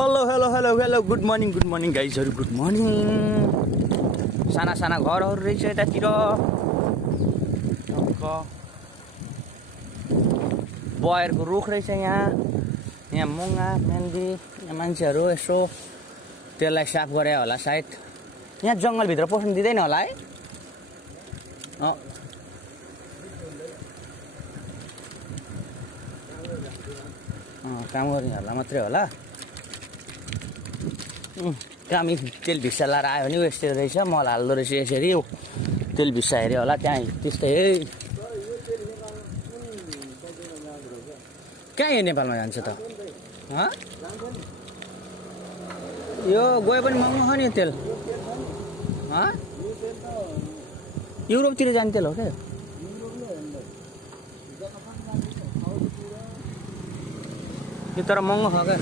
Hello good morning गाइजहरु good morning. साना साना घरहरु रहेछ यतातिर, बयरको रुख रहेछ यहाँ मुङ्गा मेन्दी। यहाँ मान्छेहरु यसो त्यसलाई साफ गरे होला सायद। यहाँ जंगल भित्र पस्न दिदैन होला है। काम गर्नेहरुलाई मात्रै होला। कामी तेल भिसा लाएर आयो भने यस्तो रहेछ, मल हाल्दो रहेछ यसरी। तेल भिसा हेऱ्यो होला त्यहाँ त्यस्तै। कहाँ यो नेपालमा जान्छ त? यो गए पनि महँगो छ नि तेल। युरोपतिर जाने तेल हो क्या? यो तर महँगो छ क्या।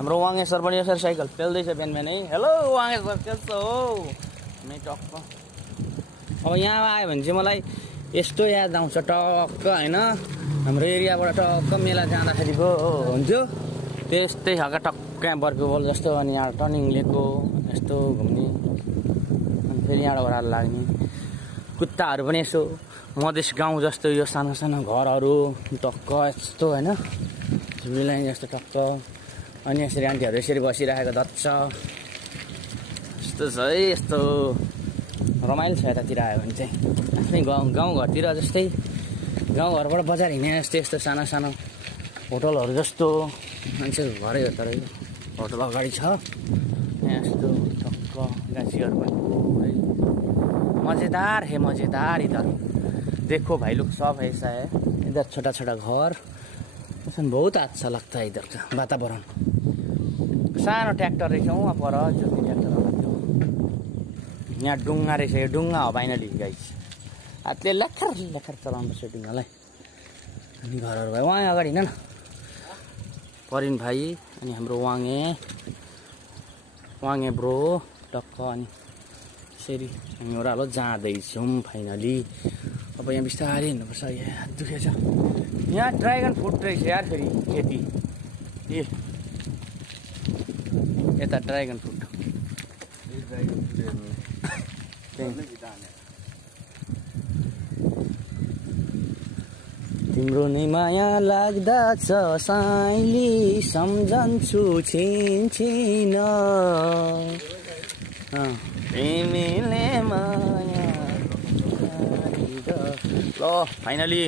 हाम्रो वाङे सर पनि यसरी साइकल पेल्दैछ बिहान बिहानै। हेलो वाङे सर, कस्तो हो? टक्क अब यहाँ आयो भने चाहिँ मलाई यस्तो याद आउँछ टक्क होइन, हाम्रो एरियाबाट टक्क मेला जाँदाखेरि पो हुन्थ्यो त्यस्तै खालको टक्क यहाँ बर्पिबल जस्तो। अनि यहाँ टर्निङ लिएको यस्तो घुम्ने, अनि फेरि यहाँबाट ओह्रालो लाग्ने। कुत्ताहरू पनि यसो मधेस गाउँ जस्तो यो सानो सानो घरहरू टक्क यस्तो होइन, झुली लाइन जस्तो टक्क। अनि यसरी आन्टीहरू यसरी बसिरहेको दच्छ यस्तो छ है। यस्तो रमाइलो छ यतातिर आयो भने चाहिँ। आफ्नै गाउँघरतिर जस्तै, गाउँघरबाट बजार हिँडे जस्तै यस्तो सानो सानो होटलहरू जस्तो मान्छेको घरै हो। तर यो होटल अगाडि छ यहाँ यस्तो टक्क गाछीहरू पनि है। मजेदार है, मजेदार। इधर देखो भाई लोग सब ऐसा है, इधर छोटा छोटा घर। बहुत अच्छा लगता है इधर का वातावरण। सानो ट्र्याक्टर रहेछ वहाँ पर, जोत्ने ट्र्याक्टर होला त्यो। यहाँ डुङ्गा रहेछ, यो डुङ्गा हो फाइनली गाइस। हातले लखर लखर चलाउनुपर्छ डुङ्गालाई। अनि घरहरू भयो वहाँ अगाडि हिँड न परिन भाइ। अनि हाम्रो वाङे ब्रो टक्क। अनि यसरी हामी ओह्रालो जाँदैछौँ फाइनली। अब यहाँ बिस्तारै हिँड्नुपर्छ। यहाँ हात दुखेछ। यहाँ ड्रागन फ्रुट रहेछ यार फेरि खेती। यता ड्रागन फ्रुट तिम्रो नै माया लाग्दछ साइली, सम्झन्छु छिन तिमीले माया। ल फाइनली